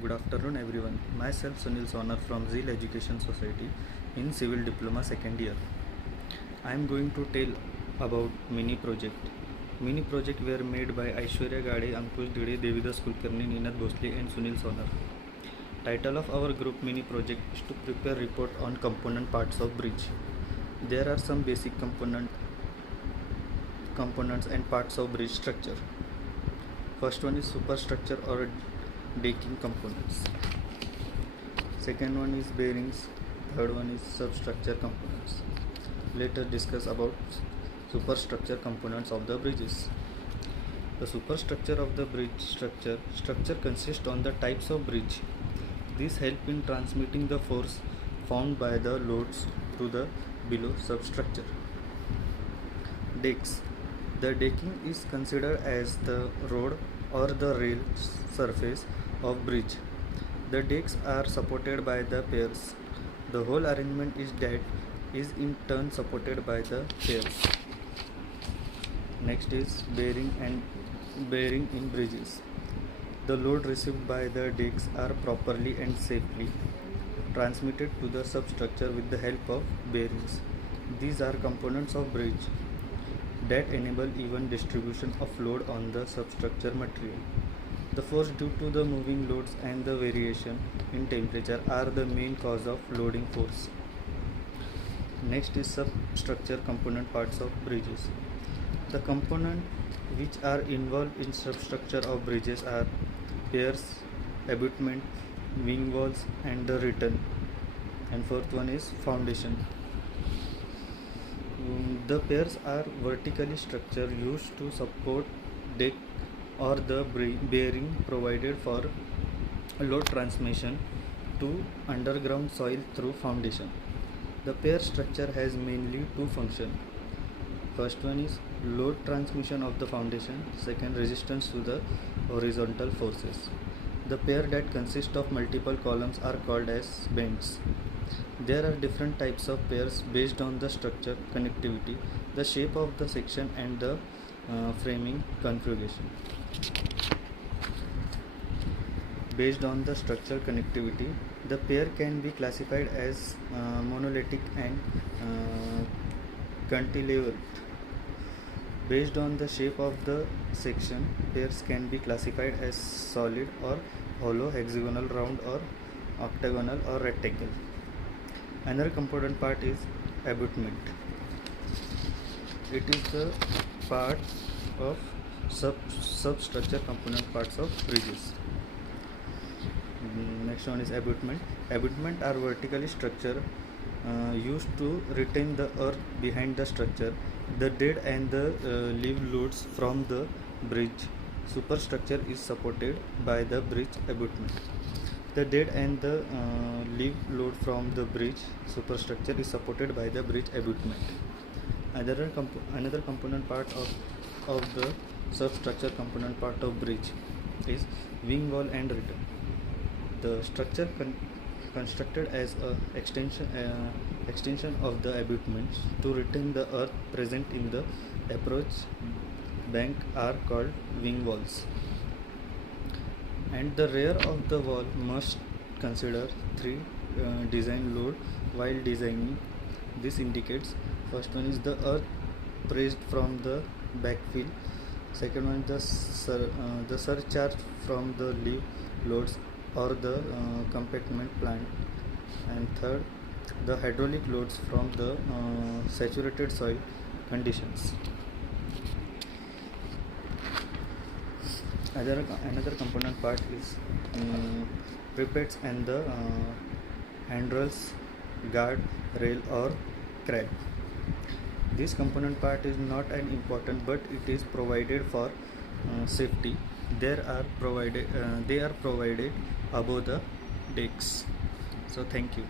Good afternoon everyone. Myself Sunil Sonar from Zeal Education Society in Civil Diploma second year. I am going to tell about mini project. Mini project were made by Aishwarya Gade, Ankush Dide, Devidas Kulkarni, Ninad Bhosle and Sunil Sonar. Title of our group mini project is to prepare report on component parts of bridge. There are some basic components and parts of bridge structure. First one is superstructure or decking components. Second one is bearings. Third one is substructure components. Let us discuss about superstructure components of the bridges. The superstructure of the bridge structure consists on the types of bridge. These help in transmitting the force formed by the loads to the below substructure. Decks. The decking is considered as the road or the rail surface of bridge. The decks are supported by the piers. The whole arrangement is in turn supported by the piers. Next is bearing in bridges. The load received by the decks are properly and safely transmitted to the substructure with the help of bearings. These are components of bridge that enable even distribution of load on the substructure material. The force due to the moving loads and the variation in temperature are the main cause of loading force. Next is substructure component parts of bridges. The components which are involved in substructure of bridges are piers, abutment, wing walls and the return. And fourth one is foundation. The piers are vertically structure used to support deck or the bearing provided for load transmission to underground soil through foundation. The pier structure has mainly two functions. First one is load transmission of the foundation, second resistance to the horizontal forces. The pier that consist of multiple columns are called as bends. There are different types of piers based on the structure, connectivity, the shape of the section and the framing configuration. Based on the structural connectivity, the pier can be classified as monolithic and cantilevered. Based on the shape of the section, piers can be classified as solid or hollow, hexagonal, round or octagonal or rectangle. Another component part is abutment. It is the part of substructure component parts of bridges. Next one is abutment. Abutment are vertically structure used to retain the earth behind the structure, the dead and the live loads from the bridge. Superstructure is supported by the bridge abutment. The dead and the live load from the bridge superstructure is supported by the bridge abutment. Another component part of the substructure component part of bridge is wing wall and return. The structure constructed as a extension of the abutments to retain the earth present in the approach bank are called wing walls. And the rear of the wall must consider three design load while designing. This indicates first one is the earth pressed from the backfill, second one is the surcharge from the leaf loads or the compartment plant, and third the hydraulic loads from the saturated soil conditions. Another component part is pivots and the handrails, guard rail or crab. This component part is not an important, but it is provided for safety. They are provided above the decks. So thank you.